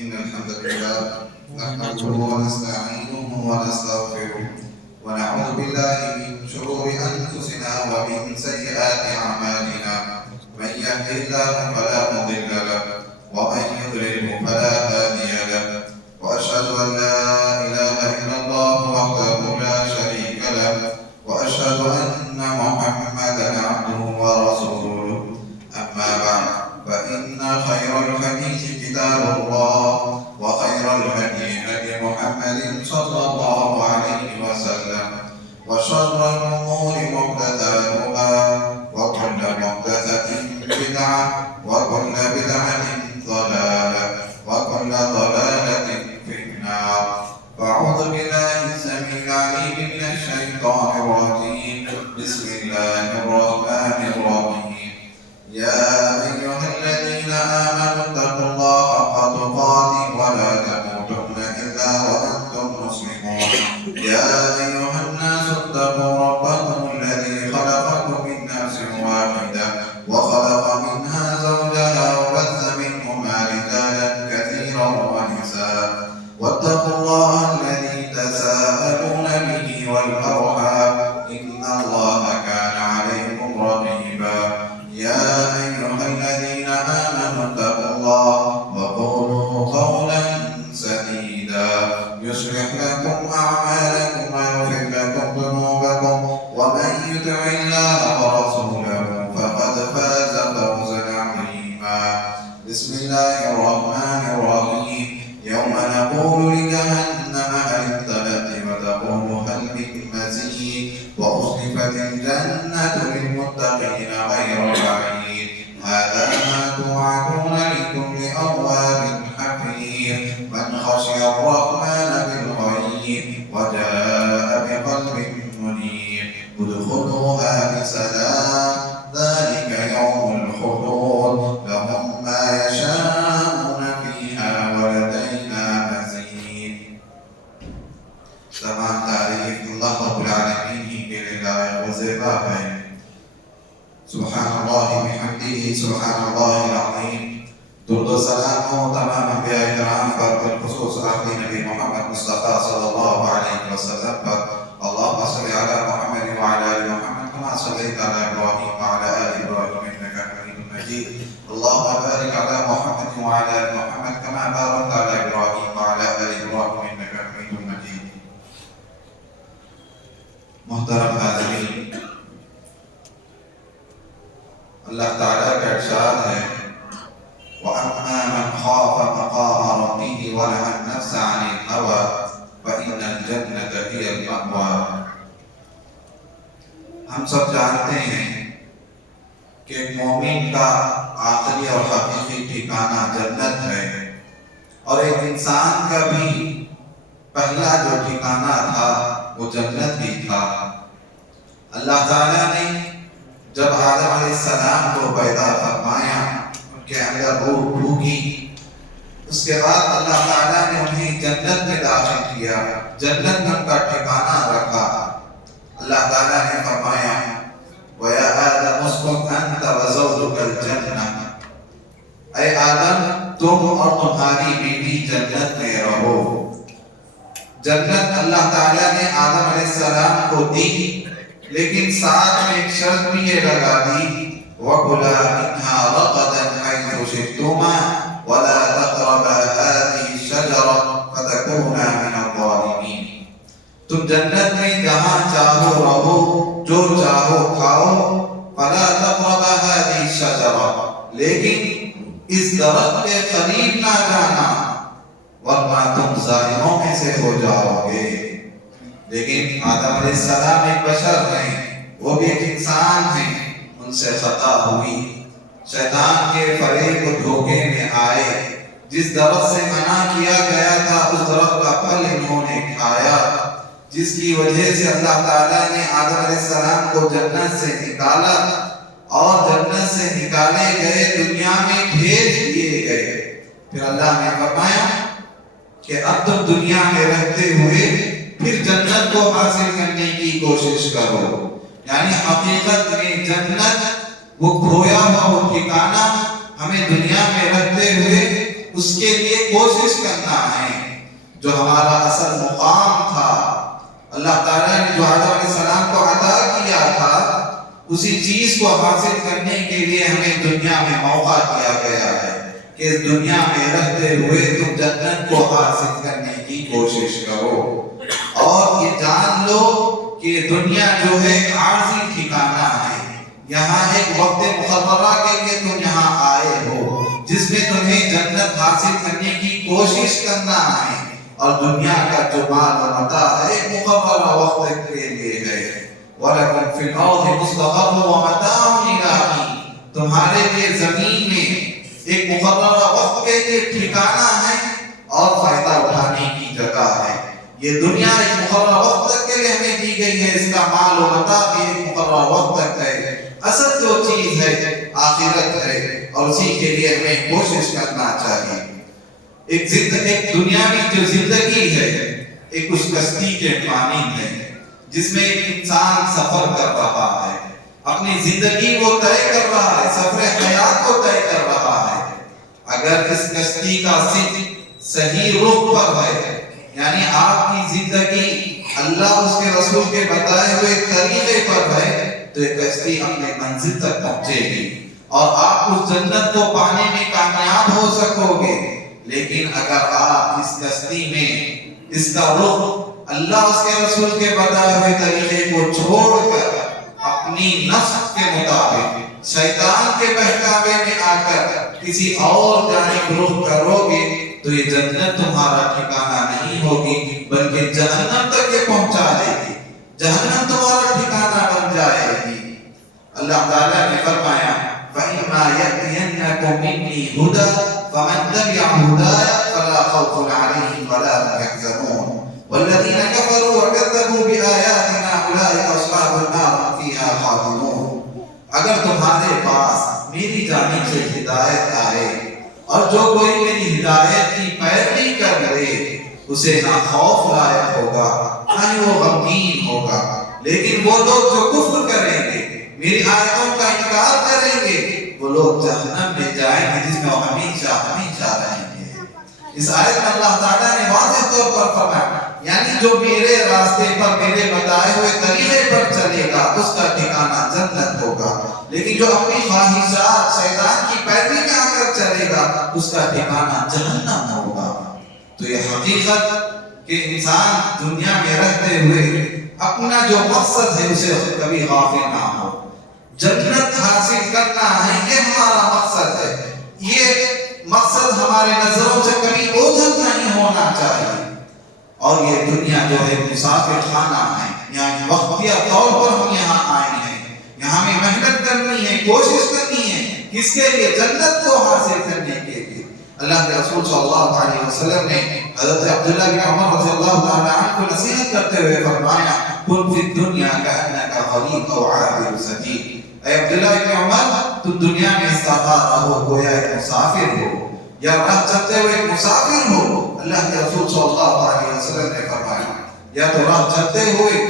إن الحمد لله نحمده ونستعينه ونستغفره ونعوذ بالله من شرور أنفسنا ومن سيئات أعمالنا. من يهده الله فلا مضل له ومن يضلله فلا هادي له، وأشهد أن لا إله إلا الله وحده لا شريك له، وأشهد أن محمدا عبده ورسوله. أما بعد، فإن خير الحديث كتاب الله، وخير الهدي هدي محمد صلى الله عليه وسلم، وشر الأمور محدثاتها، وكل محدثة بدعة، وكل بدعة ضلالة، وكل ضلالة في النار. فأعوذ بالله السميع العليم من الشيطان الرجيم. بسم الله الرحمن الرحيم. يا أيها الذين آمنوا اتقوا الله حق تقاته ولا تموتن إلا وأنتم مسلمون. يا أيها الناس اتقوا ربكم الذي خلقكم من نفس واحدة وخلق منها زوجها وبث منهما رجالا كثيرا ونساء، واتقوا الله الذي تساءلون به والأرحام، إن الله كان عليكم رقيبا. يا أيها الذين آمنوا اتقوا الله وقولوا قولا سديدا يصلح لكم أعمالكم ويغفر لكم ذنوبكم، ومن يطع الله ورسوله فقد فاز فوزا عظيما. بسم الله الرحمن الرحيم. يوم نقول لجهنم هل امتلأت وتقول هل من مزيد، وأزلفت الجنة للمتقين غير بعيد. هذا ما توعدون لكل أواب حفيظ. من خشي الرحمن بالغيب وجاء بقلب منيب. ادخلوها بسلام، ذلك يوم الخلود، لهم ما يشاءون فيها ولدينا مزيد. تمام تعریف اللہ رب العالمین ہی کے لیے لائق و زیبا ہے. سبحان اللہ بحمدہ، سبحان اللہ العظیم. درود و سلام ہو تمام انبیاء کرام پر، بالخصوص آخری نبی محمد مصطفیٰ صلی اللہ علیہ وسلم پر. اللهم صل على محمد وعلى آل محمد كما صليت على إبراهيم وعلى آل إبراهيم إنك حميد مجيد. اللهم بارك على محمد وعلى آل محمد كما باركت على إبراهيم وعلى آل إبراهيم إنك حميد مجيد. محترم حاضرین، اللہ تعالیٰ کا ارشاد ہے وَأَمَّا مَنْ خَافَ مَقَامَ رَبِّهِ وَنَهَى النَّفْسَ عَنِ الْهَوَى فَإِنَّ الْجَنَّةَ هِيَ الْمَأْوَى. ہم سب جانتے ہیں کہ مومن کا آخری اور حقیقی ٹھکانہ جنت ہے، اور ایک انسان کا بھی پہلا جو ٹھکانہ تھا وہ جنت ہی تھا. اللہ تعالیٰ نے جب آدم علیہ السلام کو پیدا فرمایا، ان کے اندر روح ڈھونکی، اس کے بعد اللہ تعالیٰ نے انہیں جنت میں داخل کیا، جنت میں ان کا ٹھکانہ رکھا. اللہ تعالیٰ نے فرمایا وَيَا آدَمُ اسْكُنْ أَنْتَ وَزَوْجُكَ الْجَنَّةَ، اے آدم تم اور تمہاری بیوی جنت میں رہو. جنت اللہ تعالیٰ نے آدم علیہ السلام کو دی، لیکن ساتھ میں ایک شرط بھی یہ لگا دی وَكُلَا مِنْهَا رَغَدًا حَيْثُ شِئْتُمَا وَلَا تَقْرَبَا هَٰذِهِ الشَّجَرَةَ فَتَكُونَا مِنَ الظَّالِمِينَ. تم جنت میں جہاں چاہو رہو، جو چاہو کھاؤ، فَلَا تَقْرَبَا هَٰذِهِ الشَّجَرَةَ، لیکن اس درخت کے قریب نہ جانا ورنہ تم ظالموں میں سے ہو جاؤ گے. لیکن آدم علیہ السلام ایک بشر ہیں، وہ بھی ایک انسان ہیں، ان سے خطا ہوئی، شیطان کے فریب و دھوکے میں آئے. جس درخت سے منع کیا گیا تھا اس درخت کا پھل انہوں نے کھایا، جس کی وجہ سے اللہ تعالیٰ نے آدم علیہ السلام کو جنت سے نکالا، اور جنت سے نکالے گئے دنیا میں بھیج دیے گئے. پھر اللہ نے فرمایا کہ اب تم دنیا میں رہتے ہوئے پھر جنت کو حاصل کرنے کی کوشش کرو. یعنی حقیقت میں جنت وہ کھویا ہوا وہ ٹھکانہ ہمیں دنیا میں رہتے ہوئے اس کے لیے کوشش کرنا ہے۔ جو ہمارا اصل مقام تھا، اللہ تعالیٰ نے جو آدم علیہ السلام کو عطا کیا تھا، اسی چیز کو حاصل کرنے کے لیے ہمیں دنیا میں موقع دیا گیا ہے کہ اس دنیا میں رہتے ہوئے تم جنت کو حاصل کرنے کی کوشش کرو، اور یہ جان لو کہ دنیا جو ہے ایک عارضی ٹھکانہ ہے۔ یہاں ایک وقت مقررہ کے لیے تم یہاں آئے ہو، جس میں تمہیں جنت حاصل کرنے کی کوشش کرنا ہے، اور دنیا کا جو مال و متاع ہے ایک مقررہ وقت کے لیے ہے۔ وَلَكُمْ فِي الْأَرْضِ مُسْتَقَرٌّ وَمَتَاعٌ إِلَىٰ حِينٍ، تمہارے لیے زمین میں ایک مقررہ وقت کے لیے ٹھکانہ ہے اور فائدہ اٹھانے کی جگہ ہے۔ یہ دنیا ایک مقررہ وقت تک کے لیے ہمیں دی گئی ہے، اس کا مال و متاع بھی ایک مقررہ وقت تک ہے۔ اصل جو چیز ہے آخرت ہے، اور اسی کے لیے ہمیں کوشش کرنا چاہیے۔ ایک دنیاوی جو زندگی ہے ایک اس کشتی کے پانی ہے، جس میں ایک انسان سفر کر رہا ہے، اپنی زندگی کو طے کر رہا ہے، سفر حیات کو طے کر رہا ہے۔ اگر اس کشتی کا صحیح رخ پر ہے، یعنی آپ کی زندگی اللہ اس کے رسول کے بتائے ہوئے طریقے پر ہے، تو یہ کشتی اپنے منزل تک پہنچے گی اور آپ اس جنت کو پانے میں کامیاب ہو سکو گے۔ لیکن اگر آپ اس کشتی میں اس کا رخ اللہ اس کے رسول کے بتائے ہوئے طریقے کو چھوڑ کر اپنی نفس کے مطابق شیطان کے بہکاوے میں آ کر کسی اور جانب رخ کرو گے، تو یہ جنت تمہارا ٹھکانہ نہیں ہوگی، بلکہ جہنم تک یہ پہنچا دے گی، جہنم تمہارا ٹھکانہ بن جائے گی۔ اللہ تعالیٰ نے فرمایا فَإِمَّا يَأْتِيَنَّكُم مِّنِّي هُدًى فَمَن تَبِعَ هُدَايَ فَلَا خَوْفٌ عَلَيْهِمْ وَلَا هُمْ يَحْزَنُونَ وَالَّذِينَ كَفَرُوا وَكَذَّبُوا بِآيَاتِنَا أُولَٰئِكَ أَصْحَابُ النَّارِ هُمْ فِيهَا خَالِدُونَ۔ اگر تمہارے پاس میری جانب سے ہدایت آئے اور جو کوئی میری ہدایت کی پیروی کر لے، اسے نہ خوف لائق ہوگا نہ ہی وہ غمگین ہوگا، لیکن وہ لوگ جو کفر کریں گے، میری آیتوں کا انکار کریں گے، وہ لوگ جہنم میں جائیں گے، جس میں وہ ہمیشہ ہمیشہ رہیں گے۔ اس آیت میں اللہ تعالیٰ نے واضح طور پر فرمایا، یعنی جو میرے راستے پر میرے بتائے ہوئے طریقے پر چلے گا اس کا ٹھکانہ جنت ہوگا، لیکن جو اپنی خواہشات شیطان کی پیروی میں آ کر چلے گا اس کا ٹھکانہ جہنم ہوگا۔ تو یہ حقیقت کہ انسان دنیا میں رہتے ہوئے اپنا جو مقصد ہے اسے کبھی غافل نہ ہو، جنت حاصل کرنا ہے، یہ ہمارا مقصد ہے، یہ مقصد ہمارے نظروں سے کبھی اوجھل نہیں ہونا چاہیے۔ اور یہ دنیا جو ہے مسافر خانہ ہے، یعنی وقتیہ طور پر ہم یہاں آئے ہیں، یہاں ہمیں محنت کرنی ہے، کوشش کرنی ہے، کس کے لیے؟ جنت کو حاصل کرنے کے لیے۔ اللہ کے رسول صلی اللہ علیہ وسلم نے حضرت عبداللہ بن عمر رضی اللہ تعالی عنہ کو نصیحت کرتے ہوئے فرمایا کن فی الدنیا کأنک غریب او عابر سبیل، اے عبداللہ بن عمر تم دنیا میں استعفا رہو گویا ایک مسافر ہو، یا راہ چلتے ہوئے ایک مسافر ہو۔ اللہ کے رسول صلی اللہ علیہ وسلم نے فرمایا یا تو راہ چلتے ہوئے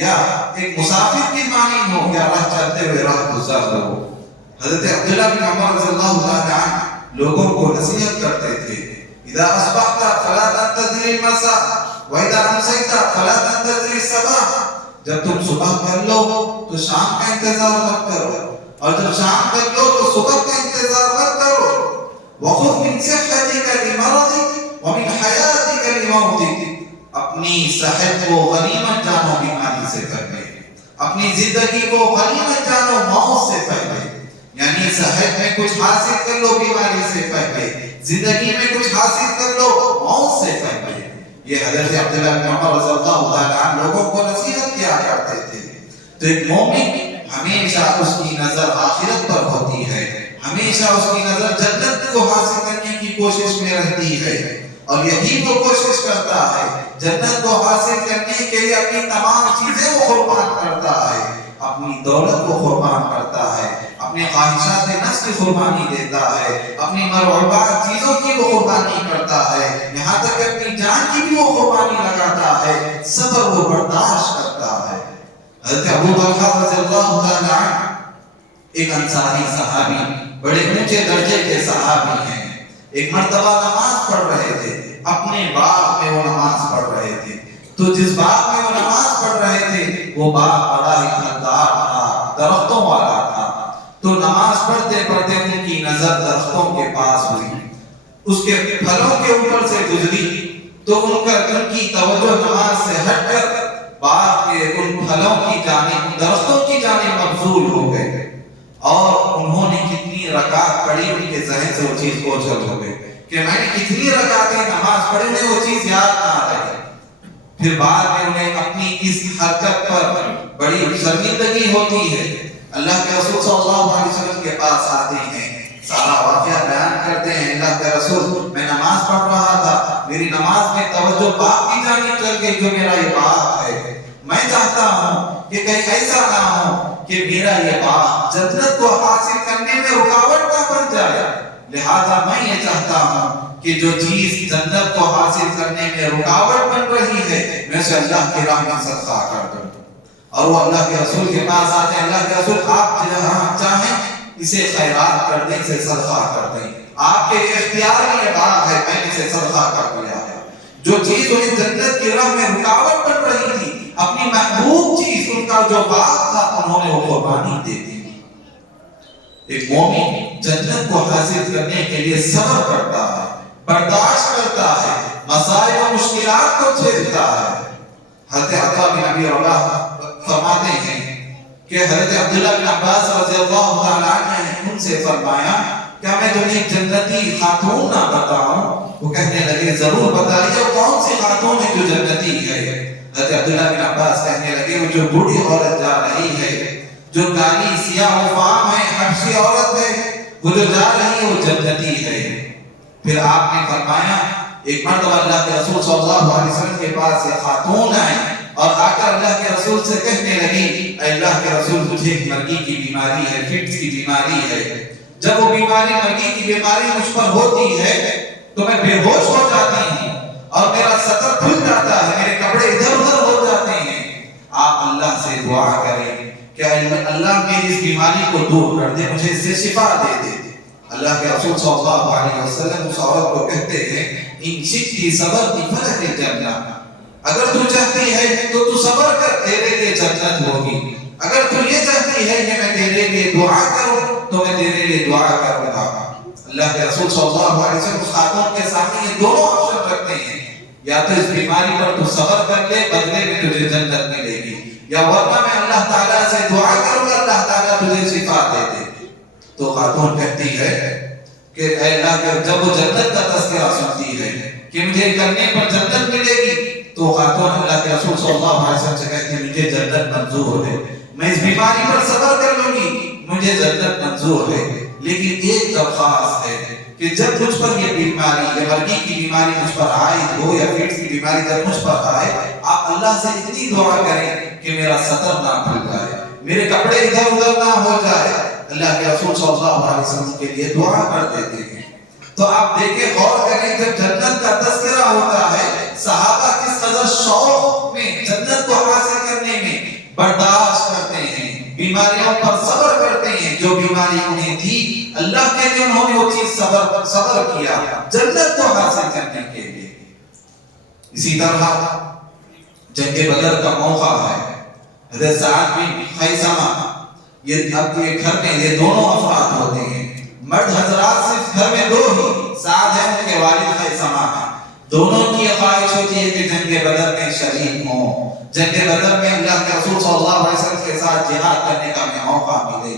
یا ایک مسافر کی مانند ہو، یا راہ چلتے ہوئے راہ گزر ہو۔ حضرت عبداللہ بن عمر رضی اللہ تعالی عنہ لوگوں کو نصیحت کرتے تھے اذا اصبحت فلا تنتظر المساء واذا امسيت فلا تنتظر الصباح، جب تم صبح کر لو تو شام کا انتظار مت کرو، اور جب شام کر لو تو صبح کا انتظار مت کرو۔ وخذ من صحتك لمرضك ومن حياتك لموتك، اپنی صحت کو غنیمت جانو بیماری سے پہلے، اپنی زندگی کو غنیمت جانو موت سے پہلے، یعنی صحت میں کچھ حاصل کر لو بیماری سے پہلے، زندگی میں کچھ حاصل کر لو موت سے پہلے۔ یہ حضرت عبداللہ بن عمر رضی اللہ تعالی عنہ لوگوں کو نصیحت کیا کرتے تھے۔ تو ایک مومن ہمیشہ اس کی نظر آخرت پر ہوتی ہے، ہمیشہ اس کی نظر جنت کو حاصل کرنے کی کوشش میں رہتی ہے، اور یہی وہ کوشش کرتا ہے جنت کو حاصل کرنے کے لیے اپنی تمام چیزیں وہ قربان کرتا ہے، اپنی دولت کو قربان کرتا ہے، اپنے خواہشات نفس کی قربانی دیتا ہے، اپنی مرغوبات چیزوں کی وہ قربانی کرتا ہے، یہاں تک کہ اپنی جان کی بھی وہ قربانی لگاتا ہے، صبر وہ برداشت کرتا ہے۔ حضرت ابو طلحہ رضی اللہ تعالی عنہ ایک انصاری صحابی، بڑے اونچے درجے کے صحابی ہیں، ایک مرتبہ نماز پڑھ رہے تھے، اپنے باغ میں وہ نماز پڑھ رہے تھے، تو جس باغ میں وہ نماز پڑھ رہے تھے وہ باغ بڑا ہی پھلدار تھا، درختوں والا تھا۔ تو نماز پڑھتے پڑھتے ان کی نظر درختوں کے پاس ہوئی، اس کے پھلوں کے اوپر سے گزری، تو ان کی توجہ نماز سے ہٹ کر باغ کے ان پھلوں کی جانب، درختوں کی جانب مبذول ہو گئے، اور انہوں نے کتنی رکعت پڑھی ان کے ذہن سے وہ چیز اوجھل ہو گئی کہ میں نے کتنی رکعتیں نماز پڑھی، انہیں وہ چیز یاد نہ آ رہی۔ پھر بعد میں انہیں اپنی اس حرکت پر بڑی شرمندگی ہوتی ہے، اللہ کے رسول صلی اللہ علیہ وسلم کے پاس آتے ہیں، سارا واقعہ بیان کرتے ہیں، اللہ کے رسول میں نماز پڑھ رہا تھا، میری نماز میں توجہ باغ کی جانب چل گئی جو میرا یہ باغ ہے، میں چاہتا ہوں کہ کہیں ایسا نہ ہو کہ میرا یہ باغ جنت کو حاصل کرنے میں رکاوٹ نہ بن جائے، لہذا میں یہ چاہتا ہوں کہ جو چیز جنت کو حاصل کرنے میں رکاوٹ بن رہی ہے میں اسے اللہ کی راہ میں صدقہ کر دوں۔ اور وہ اللہ کے رسول کے پاس آتے ہیں، اللہ کے رسول آپ جہاں چاہیں اسے خیرات کر دیں، اسے صدقہ کر دیں، آپ کے اختیار میں یہ باغ ہے، میں نے اسے صدقہ کر دیا ہے۔ جو چیز انہیں جنت کی راہ میں رکاوٹ بن رہی تھی، اپنی محبوب چیز ان کا جو باغ تھا، انہوں نے وہ قربانی دے دی۔ ایک مومن جنت کو حاصل کرنے کے لیے صبر کرتا ہے، برداشت کرتا ہے، مسائل و مشکلات کو جھیلتا ہے۔ حضرت عطا بن ابی رباح فرماتے ہیں کہ حضرت عبداللہ بن عباس رضی اللہ تعالیٰ عنہ نے ان سے فرمایا کیا میں تمہیں ایک جنتی خاتون نہ بتاؤں؟ وہ کہنے لگے ضرور بتائیے، کون سی خاتون ہے جو جنتی ہے؟ حضرت عبداللہ بن عباس کہنے لگے وہ جو بوڑھی عورت جا رہی ہے، جو کالی سیاہ و فام ہے، حبشی عورت ہے، وہ جو جا رہی ہے وہ جنتی ہے۔ پھر آپ نے فرمایا ایک مرتبہ اللہ کے رسول صلی اللہ علیہ وسلم کے پاس ایک خاتون آئی اور آ کر اللہ کے رسول سے کہنے لگی اے اللہ کے رسول مجھے مرگی کی بیماری ہے، فٹس کی بیماری ہے، جب وہ بیماری مرگی کی بیماری مجھ پر ہوتی ہے تو میں بے ہوش ہو جاتی ہوں اور میرا سطر کھل جاتا ہے، میرے کپڑے ادھر ادھر ہو جاتے ہیں۔ آپ اللہ سے دعا کریں کہ اللہ میری اس بیماری کو دور کر دے، مجھے اس سے شفا دے دے۔ اللہ کے رسول صلی اللہ علیہ وسلم اس عورت کو کہتے ہیں ان شئتی صبرتی فلک الجنہ، اگر تو چاہتی ہے تو تو صبر کر، تیرے لیے جنت ہوگی، اگر تو یہ چاہتی ہے کہ میں تیرے لیے دعا کروں تو میں تیرے لیے دعا کروں گا۔ اللہ کے رسول صلی اللہ علیہ وسلم اس خاتون کے سامنے یہ دونوں آپشن رکھتے ہیں، یا تو اس بیماری پر تو صبر کر لے، بدلے میں تجھے جنت ملے گی، یا ورنہ میں اللہ تعالیٰ سے دعا کروں گا اللہ تعالیٰ تجھے شفا دے دے۔ تو خاتون کہتی ہے کہ اے اللہ کے جب وہ جنت کا تذکرہ سنتی ہے کہ مجھے کرنے پر جنت ملے گی، تو خاتون اللہ کے رسول صلی اللہ علیہ وسلم سے کہتی ہے مجھے جنت منظور ہے، میں اس بیماری پر صبر کر لوں گی، مجھے جنت منظور ہے، لیکن ایک درخواست ہے کہ جب مجھ پر یہ بیماری یا مرگی کی بیماری مجھ پر عائد ہو یا فٹس کی بیماری جب مجھ پر آئے، آپ اللہ سے اتنی دعا کریں کہ میرا سطر نہ کھل جائے، میرے کپڑے ادھر ادھر نہ ہو جائے۔ اللہ کے رسول صلی اللہ علیہ وسلم کے لیے دعا کر دیتے ہیں۔ تو آپ دیکھیں، غور کریں، جب جنت کا تذکرہ ہوتا ہے صحابہ کس قدر شوق میں جنت کو حاصل کرنے میں برداشت کرتے ہیں، بیماریوں پر صبر کرتے ہیں، جو بیماری انہیں تھی اللہ کے لیے انہوں نے وہ چیز صبر کیا جنت کو حاصل کرنے کے لیے۔ اسی طرح جنگ بدر کا موقع ہے، حضرت سعد بن خیثمہ، یہ اب کے گھر میں یہ دونوں افراد ہوتے ہیں، مرد حضرات صرف گھر میں دو ہی، سعد ہے ان کے والد خیثمہ ہیں، دونوں کی خواہش ہوتی ہے کہ جنگ بدر میں شریک ہوں، جنگ بدر میں اللہ کے رسول صلی اللہ علیہ وسلم کے ساتھ جہاد کرنے کا موقع ملے،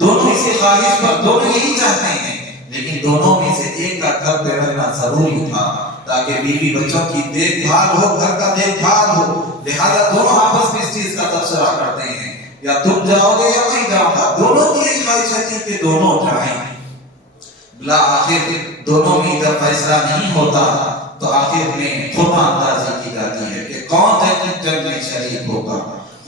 دونوں اسی خواہش پر دونوں یہی چاہتے ہیں، لیکن دونوں میں سے ایک کا گھر پہ رہنا ضروری تھا تاکہ بیوی بچوں کی دیکھ بھال ہو، گھر کا دیکھ بھال ہو، لہذا دونوں آپس میں اس چیز کا تبصرہ کرتے ہیں یا تم جاؤ گے یا میں جاؤں گا، دونوں کی ایک خواہش تھی کہ دونوں جائیں۔ بلا آخر دونوں میں جب فیصلہ نہیں ہوتا تو آخر میں خرما اندازی کی جاتی ہے کہ کون جنگ میں شریک ہوگا۔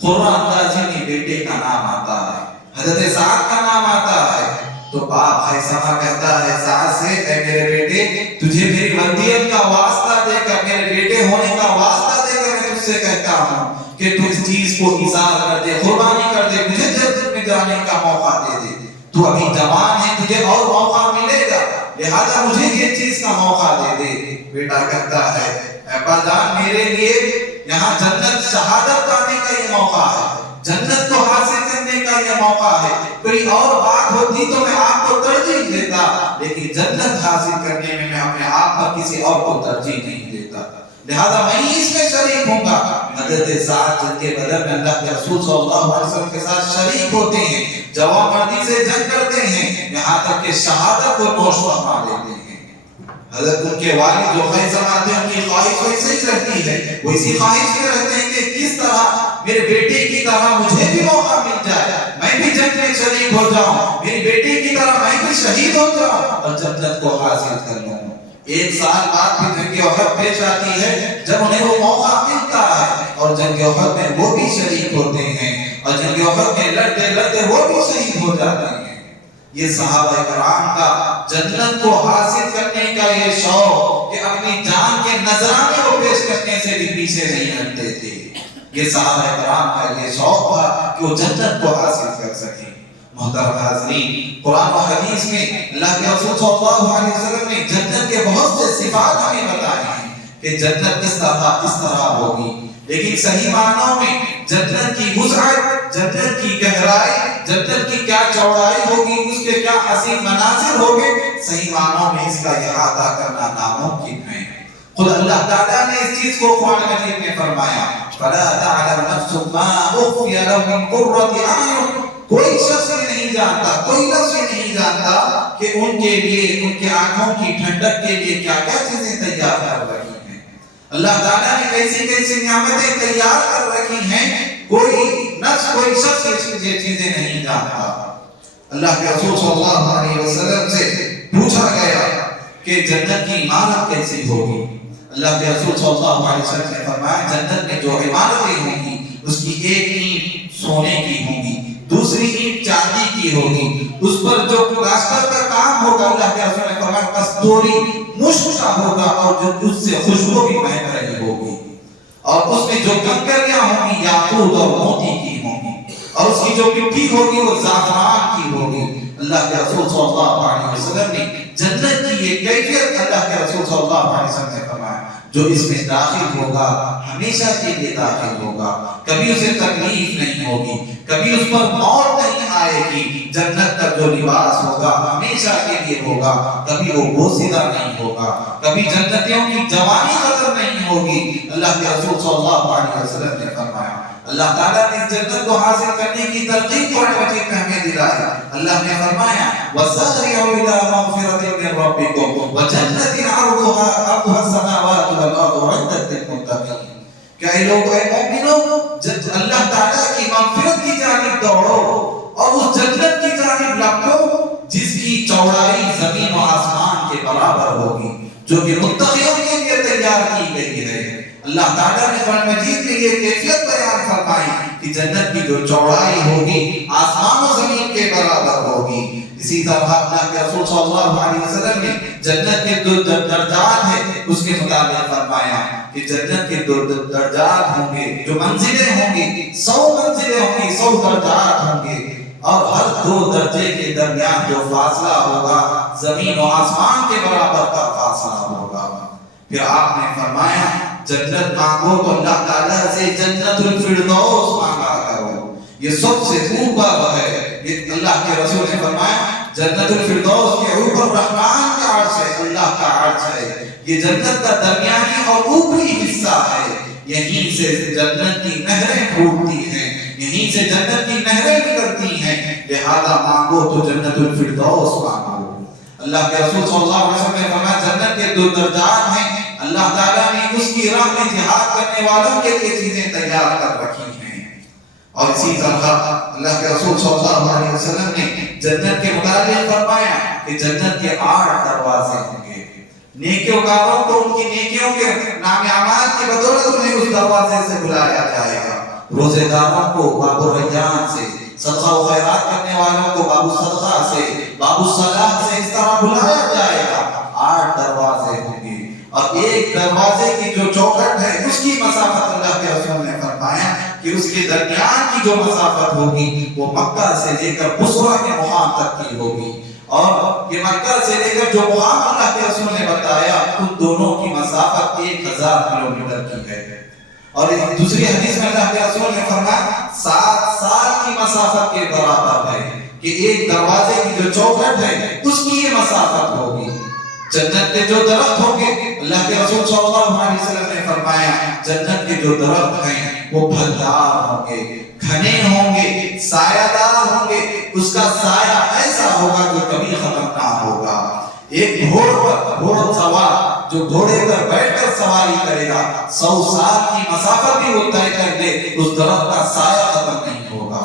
خرما اندازی میں بیٹے کا نام آتا ہے، حضرت سعد کا نام آتا ہے، تو باپ خیثمہ کہتا ہے سعد سے اے میرے بیٹے تجھے میری ودیعت کا واسطہ دے کر، میرے بیٹے ہونے کا واسطہ دے کر میں تجھ سے کہتا ہوں کہ تو اس چیز کو اظہار کر دے، قربانی کر دے، مجھے جنت میں جانے کا موقع دے دے، تو ابھی جوان ہے، تجھے اور موقع ملے گا، لہذا مجھے یہ چیز کا موقع دے دے. بیٹا کہتا ہے ابا جان میرے لیے یہاں جنت شہادت پانے کا یہ موقع ہے, جنت کو حاصل کرنے کا یہ موقع ہے. کوئی اور بات ہوتی تو میں آپ کو ترجیح دیتا, لیکن جنت حاصل کرنے میں اپنے آپ پر کسی اور کو ترجیح نہیں دیتا. لہذا میں اس میں شریک ہوں گا. مدد ساتھ جنگ بدر میں اللہ کے رسول صلی اللہ علیہ وسلم کے ساتھ شریک ہوتے ہیں, جوان مردی سے جنگ کرتے ہیں, یہاں تک کہ شہادت کو نوش فرما لیتے ہیں. حضرت ان کے والد جو خیزم آتے ہیں ان کی خواہش ویسے ہی رہتی ہے, وہ اسی خواہش میں رہتے ہیں کہ کس طرح میرے بیٹے کی طرح مجھے بھی موقع مل جائے, میں بھی جنگ میں شریک ہو جاؤں, میری بیٹی کی طرح میں بھی شہید ہو جاؤں اور جنت کو حاصل کر لوں. ایک سال بعد بھی جنگ احد پیش آتی ہے, جب انہیں وہ موقع ملتا ہے اور جنگ احد میں وہ بھی شریک ہوتے ہیں اور جنگ احد میں لڑتے لڑتے وہ بھی شہید ہو جاتے ہیں. یہ صحابہ کرام کا جنت کو حاصل کرنے کا یہ شوق کہ اپنی جان کے نذرانے کو پیش کرنے سے بھی پیچھے نہیں ہٹتے تھے. یہ صحابہ کرام کا یہ شوق تھا کہ وہ جنت کو حاصل کر سکیں. محترم حاضرین, قرآن و حدیث میں اللہ کے رسول صلی اللہ علیہ وسلم نے جنت کے بہت سے صفات ہمیں بتائے ہیں کہ جنت اس طرح ہوگی, لیکن صحیح معنوں میں جنت کی وسعت, جنت کی گہرائی, جنت کی کیا چوڑائی ہوگی, اس کے کیا حسین مناظر ہوگے, صحیح معنوں میں اس کا احاطہ کرنا ناممکن ہے. خود اللہ تعالیٰ نے اس چیز کو قرآن مجید میں فرمایا, فَلَا تَعْلَمُ نَفْسٌ مَا أُخْفِيَ لَهُم مِّن قُرَّةِ أَعْيُنٍ. کوئی شخص نہیں جانتا, کوئی لفظ نہیں جانتا کہ ان کے لیے, ان کے آنکھوں کی ٹھنڈک کے لیے کیا کیا چیزیں تیار کر رہی ہیں. اللہ تعالیٰ نے کیسی کیسی نعمتیں تیار کر رکھی ہیں, کوئی نفس, کوئی شخص یہ چیزیں نہیں جانتا. اللہ کے رسول صلی اللہ علیہ وسلم سے پوچھا گیا کہ جنت کی عمارت کیسی ہوگی. اللہ کے رسول صلی اللہ علیہ وسلم نے فرمایا جنت میں جو عمارتیں ہوں گی اس کی ایک اینٹ سونے کی ہوگی, دوسری اینٹ چاندی کی ہوگی, اس پر جو پلاسٹر کا کام ہوگا اللہ کے رسول نے فرمایا کستوری مشک کا ہوگا اور جو اس سے خوشبو بھی مہک رہی ہوگی, اور اس میں جو کنکریاں ہوں گی یاقوت اور موتی کی ہوں گی, اور اس کی جو مٹی ہوگی وہ زعفران کی ہوگی. اللہ کے رسول صلی اللہ علیہ وسلم نے جنت کی یہ کیفیت اللہ کے رسول صلی اللہ علیہ وسلم نے فرمایا جو اس میں داخل ہوگا ہمیشہ کے لیے داخل ہوگا, کبھی اسے تکلیف نہیں ہوگی, کبھی اس پر موت نہیں آئے گی. جنت کا جو لباس ہوگا ہمیشہ کے لیے ہوگا, کبھی وہ بوسیدہ نہیں ہوگا, کبھی جنتیوں کی جوانی ختم نہیں ہوگی. اللہ کے رسول صلی اللہ علیہ وسلم نے فرمایا اللہ تعالیٰ نے جنت کو حاصل کرنے کی ترغیب قرآن مجید میں ہمیں دلائی. اللہ نے فرمایا وَسَارِعُوا إِلَىٰ مَغْفِرَةٍ مِّن رَّبِّكُمْ وَجَنَّةٍ عَرْضُهَا السَّمَاوَاتُ وَالْأَرْضُ أُعِدَّتْ لِلْمُتَّقِينَ. کہ اے لوگوں, اے مومنوں, اللہ تعالیٰ کی مغفرت کی جانب دوڑو اور اس جنت کی جانب لپٹو جس کی چوڑائی زمین و آسمان کے برابر ہوگی, جو کہ متقیوں کے لیے تیار کی گئی ہے. اللہ تعالیٰ نے قرآن مجید میں یہ کیفیت بیان فرمائی کہ جنت کی جو چوڑائی ہوگی آسمان و زمین کے برابر ہوگی. اسی طرح اللہ کے رسول صلی اللہ علیہ وسلم نے جنت کے دو درجات ہیں اس کے مطابق فرمایا کہ جنت کے دو درجات ہوں گے, جو منزلیں ہوں گی 100 منزلیں ہوں گی, 100 درجات ہوں گے, اور ہر 2 درجے کے درمیان جو فاصلہ ہوگا زمین و آسمان کے برابر کا فاصلہ ہوگا. پھر آپ نے فرمایا جنت مانگو تو اللہ تعالیٰ سے جنت الفردوس مانگا کرو, یہ سب سے اوپر ہے. یہ اللہ کے رسول نے فرمایا جنت الفردوس کے اوپر رحمان کا عرش ہے, اللہ کا عرش ہے. یہ جنت کا درمیانی اور اوپری حصہ ہے, یہیں سے جنت کی نہریں پھوٹتی ہیں, یہیں سے جنت کی نہریں نکلتی ہیں. لہذا مانگو تو جنت الفردوس مانگو. اللہ کے رسول صلی اللہ علیہ وسلم نے فرمایا جنت کے 2 درجات ہیں, اللہ تعالیٰ نے اس کی راہ میں جہاد کرنے والوں کے لیے چیزیں تیار کر رکھی ہیں. اور اسی طرح اللہ کے رسول صلی اللہ علیہ وسلم نے جنت کے متعلق فرمایا کہ جنت کے 8 دروازے ہوں گے. نیکوکاروں کو ان کی نیکیوں کے نام اعمال کی بدولت انہیں اس دروازے سے بلایا جائے گا. روزے داروں کو باب الریان سے, صدقہ و خیرات کرنے والوں کو باب الصدقہ سے, باب الصلاح سے اس طرح بلایا جائے گا. 8 دروازے ہوں گے اور ایک دروازے کی جو چوکھٹ ہے اس کی مسافت اللہ کے رسول نے فرمایا کہ اس کے درمیان کی جو مسافت ہوگی وہ مکہ سے لے کر بصرہ کے مقام تک کی ہوگی, اور یہ مکہ سے لے کر جو مقام اللہ کے رسول نے بتایا ان دونوں کی مسافت 1000 کلومیٹر کی ہے۔ اور دوسری حدیث میں اللہ کے رسول نے فرمایا 7 سال کی مسافت کے برابر ہے کہ ایک دروازے کی جو چوکھٹ ہے اس کی یہ مسافت ہوگی۔ جنت کے جو درخت ہوں گے، اللہ کے رسول صلی اللہ علیہ وسلم نے فرمایا جنت کے جو درخت ہیں وہ پھلدار ہوں گے، گھنے ہوں گے، سایہ دار ہوں گے، اس کا سایہ ایسا ہوگا جو کبھی ختم نہ ہوگا۔ ایک گھوڑ سوار جو گھوڑے پر بیٹھ کر سواری کرے گا 100 سال کی مسافت بھی وہ طے کر دے اس درخت کا سایہ ختم نہیں ہوگا۔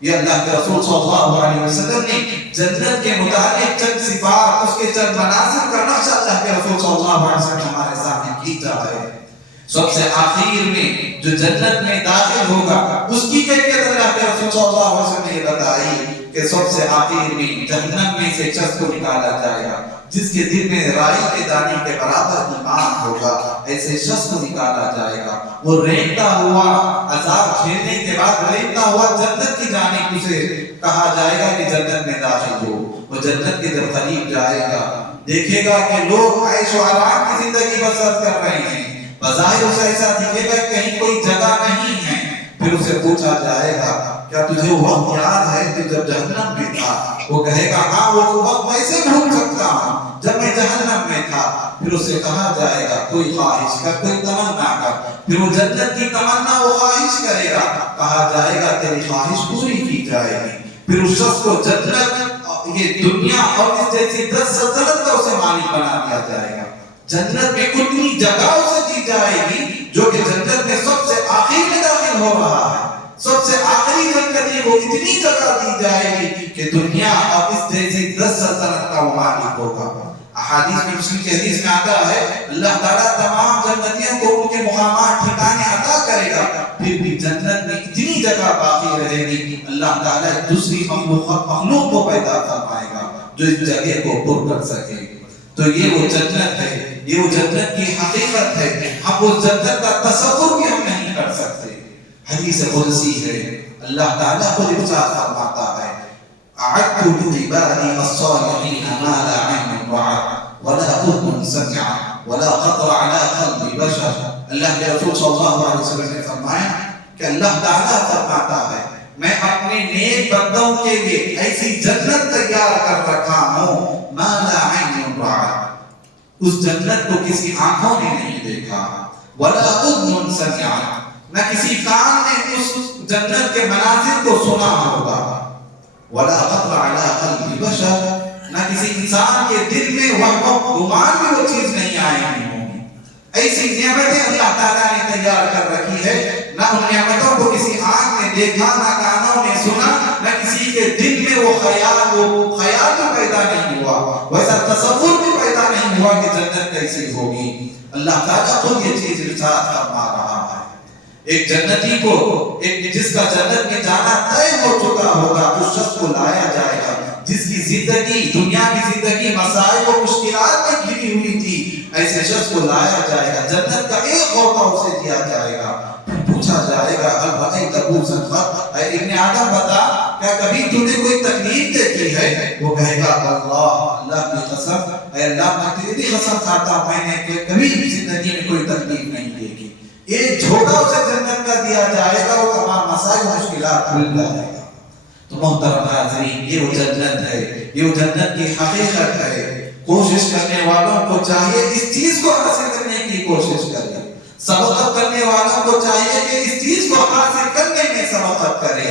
یہ اللہ کے رسول صلی اللہ علیہ وسلم نے جنت کے متعلق چند صفات، اس کے چند مناظر کا نقشہ اللہ کے رسول صلی اللہ علیہ وسلم ہمارے سامنے کھینچا ہے۔ سب سے آخر میں جو جنت میں داخل ہوگا اس کی کیفیت اللہ کے رسول صلی اللہ علیہ وسلم نے بتائی کہ سب سے آخر میں جہنم میں سے شخص کو نکالا جائے گا جس کے دل میں رائی کے دانے کے برابر ایمان ہوگا، ایسے شخص کو نکالا جائے گا۔ وہ رینگتا ہوا عذاب جھیلنے کے بعد رینگتا ہوا جنت کی جانب اسے کہا جائے گا کہ جنت میں داخل ہو۔ وہ جنت کے در قریب جائے گا، دیکھے گا کہ لوگ عیش و آرام کی زندگی بسر کر رہے ہیں، بظاہر اسے ایسا دکھے گا کہیں کوئی جگہ نہیں ہے۔ پھر اسے پوچھا جائے گا کیا تجھے وہ وقت یاد ہے کہ جب جہنم میں تھا؟ وہ کہے گا ہاں وہ وقت کیسے بھول سکتا ہوں جب میں جہنم میں تھا۔ پھر اسے کہا جائے گا کوئی خواہش کر، کوئی تمنا کر۔ پھر وہ جنت کی تمنا وہ خواہش کرے گا، کہا جائے گا تیری خواہش پوری کی جائے گی۔ پھر اس شخص کو جنت، یہ دنیا اور اس جیسی 10 سلطنت کا اسے مالک بنا دیا جائے گا۔ جنت میں اتنی جگہ اسے دی جائے گی جو کہ جنت میں سب سے آخر میں داخل ہو رہا ہے، سب سے آخری جنتی کو اتنی جگہ دی جائے گی کہ دنیا اور اس جیسی 10 سلطنت کا وہ مالک ہوگا۔ احادیث میں، مسلم کی حدیث میں آتا ہے اللہ تعالیٰ تمام جنتیوں کو ان کے مقامات ٹھکانے عطا کرے گا، پھر بھی جنت میں اتنی جگہ باقی رہے گی اللہ تعالیٰ دوسری مخلوق کو پیدا فرمائے گا جو اس جگہ کو پر کر سکے۔ تو یہ وہ جنت ہے، یہ وہ جنت کی حقیقت ہے۔ ہم اس جنت کا تصور بھی ہم نہیں کر سکتے۔ حدیث قدسی ہے، اللہ تعالیٰ خود ارشاد فرماتا ہے اعدت لعبادی الصالحین ما لا عین رأت ولا اذن سمعت ولا خطر على قلب بشر۔ اللہ کے رسول صلی اللہ علیہ وسلم نے فرمایا کہ اللہ تعالیٰ فرماتا ہے میں اپنے نیک بندوں کے لیے ایسی جنت تیار کر رکھا ہوں ما لا عین رأت، اس جنت کو کسی آنکھوں نے نہیں دیکھا، ولا اذن سمعت، نہ کسی کان نے اس جنت کے مناظر کو سنا ہوگا، ولا خطر علی قلب بشر، نہ کسی انسان کے دل میں وہم گمان بھی وہ چیز نہیں آئی ہوگی۔ ایسی نعمتیں اللہ تعالیٰ نے تیار کر رکھی ہے، نہ ان نعمتوں کو کسی آنکھ نے دیکھا، نہ کانوں نے سنا، نہ کسی کے دل میں وہ خیال بھی پیدا نہیں ہوا، ویسا تصور بھی پیدا نہیں ہوا کہ جنت کیسی ہوگی۔ اللہ تعالیٰ خود یہ چیز ارشاد فرما رہا ہے۔ ایک جنتی کو، ایک جس کا جنت میں جانا طے ہو چکا ہوگا، اس شخص کو لایا جائے گا جس کی زندگی، دنیا کی زندگی مسائل و مشکلات میں گھری ہوئی تھی، ایسے شخص کو لایا جائے گا، جنت کا ایک غوطہ اسے دیا جائے گا، پوچھا جائے گا هل رأيت بؤسا قط، اے ابن آدم بتا کیا کبھی تو نے کوئی تکلیف دیکھی ہے؟ وہ کہے گا اللہ کی قسم، اے اللہ میں تیری بھی قسم کھاتا میں نے کبھی زندگی میں کوئی تکلیف نہیں دیکھی۔ ایک جھوٹا اسے جنت کا دیا جائے گا، وہ تمام مسائل و مشکلات بھول جائے گا۔ تو محترم حاضرین، یہ وہ جنت ہے، یہ وہ جنت کی حقیقت ہے۔ کوشش کرنے والوں کو چاہیے اس چیز کو حاصل کرنے کی کوشش کرے، سبقت کرنے والوں کو چاہیے کہ اس چیز کو حاصل کرنے میں سبقت کرے،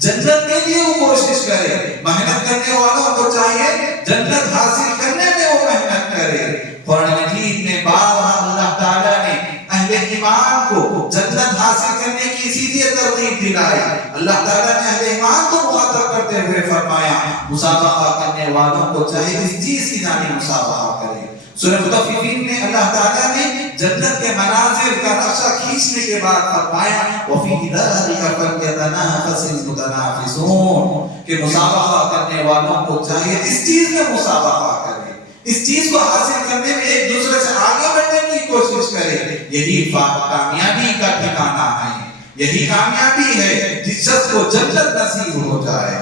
جنت کے لیے وہ کوشش کرے۔ محنت کرنے والوں کو چاہیے جنت حاصل کرنے میں وہ محنت کرے۔ قرآن مجید میں بارہا اللہ تعالیٰ نے اہل ایمان کو جنت حاصل کرنے کی اسی لیے ترغیب دلائی۔ اللہ تعالیٰ نے اہل ایمان کو مخاطب کرتے ہوئے فرمایا مسابقہ کرنے والوں کو چاہیے اس چیز کی جانب مسابقہ کرے۔ سورہ مطففین میں اللہ تعالیٰ نے جنت کے مناظر کا نقشہ کھینچنے کے بعد فرمایا وَفِي ذَلِكَ فَلْيَتَنَافَسِ الْمُتَنَافِسُونَ، کہ مسابقہ کرنے والوں کو چاہیے اس چیز میں مسابقہ کرے، اس چیز کو حاصل کرنے میں ایک دوسرے سے آگے بڑھنے کی کوشش کرے۔ یہی کامیابی کا ٹھکانہ ہے، یہی کامیابی ہے جس شخص کو جنت نصیب ہو جائے۔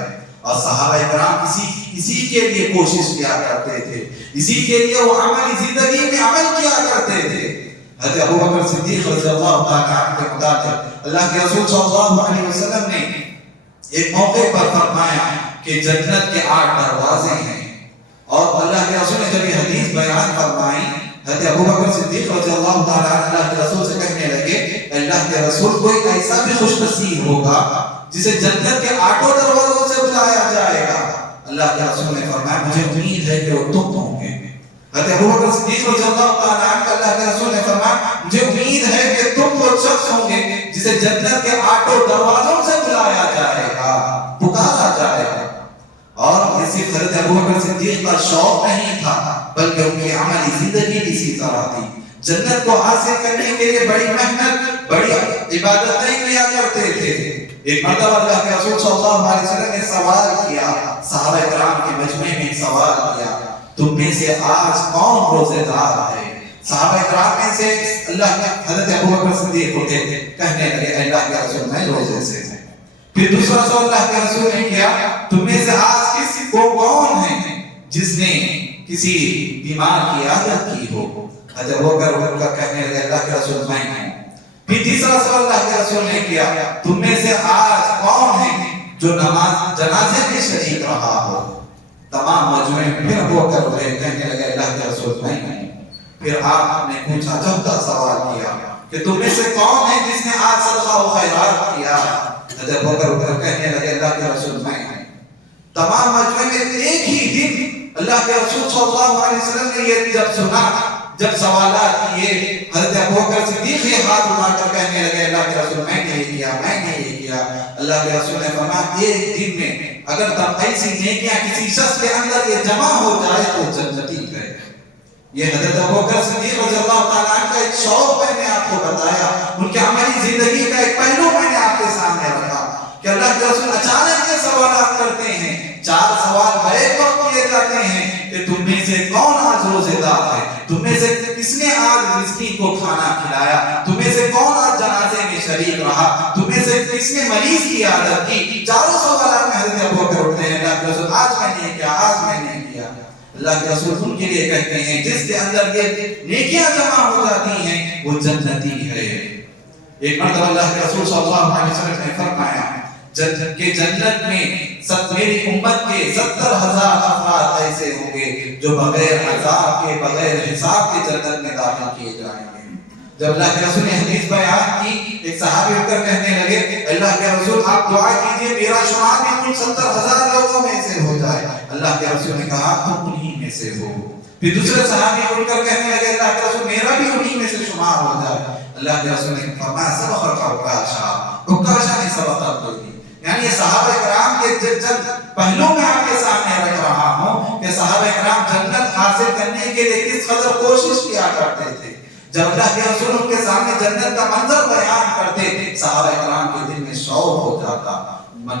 اور صحابہ کرام اسی کے لیے کوشش کیا کرتے تھے، اسی کے لیے وہ عملی زندگی میں عمل کیا کرتے تھے۔ حضرت ابو بکر صدیق رضی اللہ تعالیٰ عنہ کے مطابق اللہ کے رسول صلی اللہ علیہ وسلم نے ایک موقع پر فرمایا کہ جنت کے 8 دروازے ہیں، اور اللہ کے رسول نے جب یہ حدیث بیان فرمائی، حضرت ابو بکر صدیق رضی اللہ تعالیٰ عنہ اللہ کے رسول سے کہنے لگے، اللہ کے رسول کوئی ایسا بھی خوش نصیب ہوگا جسے جنت کے 8 دروازوں سے بلایا جائے گا؟ اللہ کے رسول نے فرمایا مجھے امید ہے کہ وہ تم ہوں گے۔ حضرت ابو بکر صدیق رضی اللہ تعالیٰ عنہ اللہ کے رسول نے فرمایا مجھے امید ہے کہ تم وہ شخص ہوں گے جسے جنت کے 8 دروازوں سے بلایا جائے گا، پکارا جائے گا۔ اور اسی حضرت ابو بکر صدیق کا شوق نہیں تھا، بلکہ ان کی عملی زندگی اسی طرح تھی۔ جنت کو حاصل کرنے کے لیے بڑی محنت، بڑی عبادتیں کیا کرتے تھے۔ ایک مرتبہ اللہ کے رسول صلی اللہ علیہ وسلم نے سوال کیا، صحابہ کرام کے مجمع میں ایک سوال کیا، تم میں سے آج کون روزے دار ہے؟ صحابہ کرام میں سے اللہ کے حضرت ابو بکر صدیق اٹھے، کہنے لگے اللہ کے رسول میں روزے سے ہوں۔ پھر دوسرا سوال اللہ کے رسول نے کیا، تم میں سے آج کسی کو کون ہے جس نے کسی بیمار کی عادت کی ہو؟ حضرت ابو بکر کہنے لگے اللہ کے رسول میں ہوں۔ پھر تیسرا سوال اللہ کے رسول نے کیا، تم میں سے آج کون ہے جو نماز جنازے میں شریک رہا ہو؟ تمام مجمع پھر ابو بکر اٹھے، کہنے لگے اللہ کے رسول میں ہوں۔ پھر آپ نے پوچھا، چوتھا سوال کیا کہ تم میں سے کون ہے جس نے آج صدقہ و خیرات کیا؟ حضرت ابو بکر کہنے لگے اللہ کے رسول میں ہوں۔ تمام مجمع میں ایک ہی دن اللہ کے رسول صلی اللہ علیہ وسلم نے یہ جب سنا، جب سوالات کیے، حضرت ابو بکر صدیق یہ ہاتھ اٹھا کر کہنے لگے اللہ کے رسول میں نے یہ کیا، میں نے یہ کیا۔ اللہ کے رسول نے فرمایا ایک دن میں اگر تم ایسی نیکیاں کسی شخص کے اندر یہ جمع ہو جائے تو جنتی ہے۔ یہ حضرت ابو بکر صدیق رضی اللہ تعالیٰ عنہ کا ایک شوق میں نے آپ کو بتایا، ان کی عملی زندگی کا ایک پہلو میں نے آپ کے سامنے رکھا کہ اللہ کے رسول اچانک یہ سوالات کرتے ہیں، 4 سوال بیک وقت کیے جاتے ہیں کہ تم میں سے کون آج روزے دار ہے، تم میں سے کس نے آج مسکین کو کھانا کھلایا، تم میں سے کون آج جنازے میں شریک رہا، تم میں سے کس نے مریض کی عادت کی۔ 4 سوالات میں حضرت ابو بکر اٹھتے ہیں، اللہ کے رسول آج میں نے کیا، آج میں نے کیا۔ اللہ کے رسول ان کے لیے کہتے ہیں جس کے اندر یہ نیکیاں جمع ہو جاتی ہیں وہ جنتی ہے۔ ایک مرتبہ اللہ کے رسول صلی اللہ علیہ وسلم نے فرمایا کہ جنت میں میری امت کے 70,000 افراد ایسے ہوں گے جو بغیر عذاب کے، بغیر حساب کے جنت میں داخل کیے جائیں گے۔ جب اللہ کے رسول نے حدیث بیان کی، ایک صحابی اٹھ کر کہنے لگے اللہ کے رسول آپ دعا کیجئے میرا شمار بھی ان 70,000 لوگوں میں سے ہو جائے۔ اللہ کے رسول نے کہا تم انہی میں سے ہو۔ پھر دوسرے صحابی اٹھ کر کہنے لگے اللہ کے رسول میرا بھی انہی میں سے شمار ہو جائے۔ اللہ کے رسول نے فرمایا سبق کا عکاشہ نے سبقت دے دی۔ یعنی صحابہ کرام کے چند پہلو میں آپ کے سامنے رکھ رہا ہوں کہ صحابہ کرام جنت حاصل کرنے کے لیے کس قدر کوشش کیا کرتے تھے۔ جب اللہ کے رسول ان کے سامنے جنت کا منظر بیان کرتے، صحابہ کرام کے دل میں شوق ہو جاتا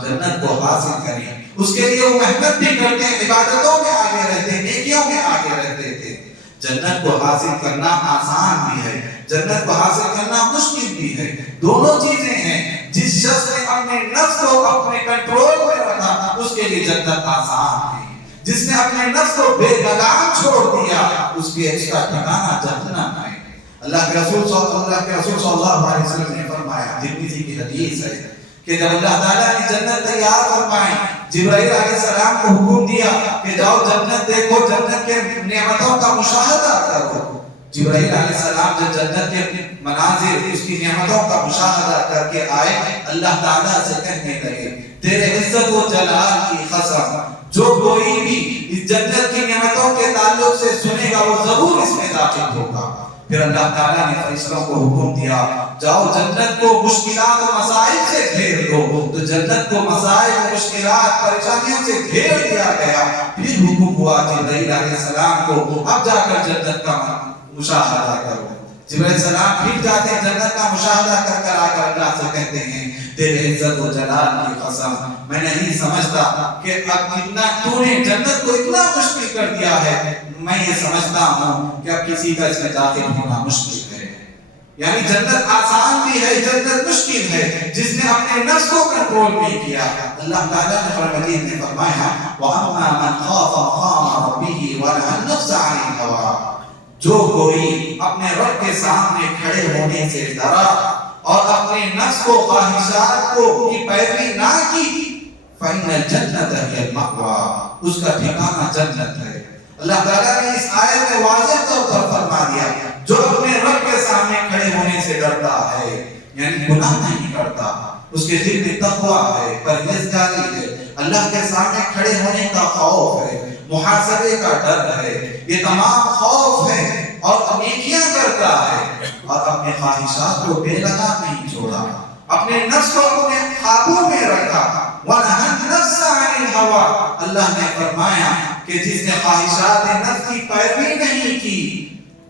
جنت کو حاصل کریں، اس کے لیے وہ محنت بھی کرتے، عبادتوں میں آگے رہتے، نیکیوں میں آگے رہتے تھے۔ جنت کو حاصل کرنا آسان بھی ہے، جنت کو حاصل کرنا مشکل بھی ہے، دونوں چیزیں ہیں۔ جس شخص نے اپنے نفس کو اپنے کنٹرول میں رکھا اس کے لیے جنت آسان ہے، جس نے اپنے نفس کو بے لگام چھوڑ دیا اس کے اس کا ٹھکانہ جہنم ہے۔ اللہ کے رسول صلی اللہ علیہ وسلم نے فرمایا، ترمذی کی حدیث ہے کہ جب اللہ تعالیٰ نے جنت تیار فرمائی، جبرائیل علیہ السلام کو حکم دیا کہ جاؤ جنت دیکھو، جنت کے نعمتوں کا مشاہدہ کرو۔ جبرائیل علیہ السلام جب جنت کے مناظر، اس کی نعمتوں کا مشاہدہ کر کے آئے، اللہ تعالیٰ سے کہنے لگے تیرے عزت و جلال کی قسم، جو کوئی بھی اس جنت کی نعمتوں کے تعلق سے سنے گا وہ ضرور اس میں داخل ہوگا۔ پھر اللہ تعالیٰ نے فرشتوں کو حکم دیا جاؤ جنت کو مشکلات و مسائل سے گھیر دو، تو جنت کو مسائل، مشکلات، پریشانیوں سے گھیر دیا گیا۔ پھر حکم ہوا جبرائیل علیہ السلام کو اب جا کر جنت کا مشاہدہ کرو۔ جبرائیل علیہ السلام پھر جاتے ہیں جنت کا مشاہدہ کر کر آ کر اللہ سے کہتے ہیں تیرے عزت و جلال کی قسم، میں نہیں سمجھتا کہ اب اتنا تو نے جنت کو اتنا مشکل کر دیا ہے، میں یہ سمجھتا ہوں کہ اب کسی کا اس میں داخل ہونا مشکل ہے۔ یعنی جنت آسان بھی ہے، جنت مشکل ہے جس نے اپنے نفس کو کنٹرول نہیں کیا۔ اللہ تعالیٰ نے قرآن مجید میں فرمایا وَأَمَّا مَنْ خَافَ مَقَامَ رَبِّهِ وَنَهَى النَّفْسَ عَنِ الْهَوَىٰ، جو کوئی اپنے رب کے سامنے کھڑے ہونے سے ڈرا اور اپنے نفس کو خواہشات کو کی پیروی نہ کی، فَإِنَّ الْجَنَّةَ هِيَ الْمَأْوَىٰ، اس کا ٹھکانہ جنت ہے۔ اللہ تعالیٰ نے اس آیت میں واضح طور پر فرما دیا جو اپنے رب کے سامنے کھڑے ہونے سے ڈرتا ہے، یعنی گناہ نہیں کرتا، اس کے دل میں تقویٰ ہے، پرہیزگاری ہے، اللہ کے سامنے کھڑے ہونے کا خوف ہے، محاسبے کا ڈر ہے، یہ تمام خوف ہے اور نیکیاں کرتا ہے اور اپنے خواہشات کو بے لگام نہیں چھوڑا، اپنے نفس کو اپنے قابو میں رکھا۔ وَنَهَى النَّفْسَ عَنِ الْهَوَىٰ، اللہ نے فرمایا کہ جس نے خواہشات نفس کی پیروی نہیں کی،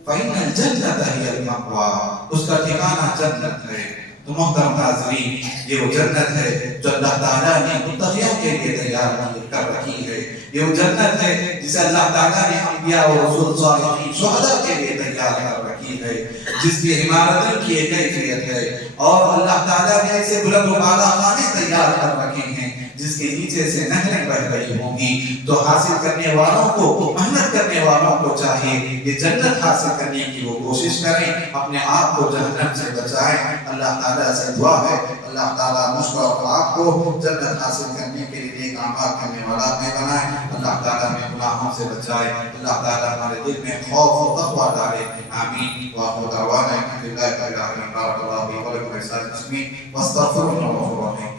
فَإِنَّ الْجَنَّةَ هِيَ الْمَأْوَىٰ، اس کا ٹھکانہ جنت ہے۔ تو محترم ناظرین، یہ وہ جنت ہے جو اللہ تعالیٰ نے متقیوں کے لیے تیار کر رکھی ہے، یہ وہ جنت ہے جسے اللہ تعالیٰ نے انبیاء و رسول صالحین شہداء کے لیے تیار کر رکھی ہے، جس کی عمارتیں کی ایک کیفیت ہے، اور اللہ تعالیٰ نے ایسے بلند و بالا خانے تیار کر رکھے ہیں جس کے نیچے سے نہریں بہ رہی ہوں گی۔ تو حاصل کرنے والوں کو، محنت کرنے والوں کو چاہیے یہ جنت حاصل کرنے کی وہ کوشش کریں، اپنے آپ کو جہنم سے بچائیں۔ اللہ تعالیٰ سے دعا ہے اللہ تعالیٰ مجھ کو اور آپ کو جنت حاصل کرنے کے لیے نیک اعمال کرنے والا ہمیں بنائے، اللہ تعالیٰ ہمیں گناہوں سے بچائے، اللہ تعالیٰ ہمارے دل میں خوف و تقویٰ ڈالے۔ آمین۔ وآخر دعوانا الحمد للہ رب العالمین۔ بارک اللہ فی ولکم ولسائر المسلمین واستغفروا انہ غفور رحیم۔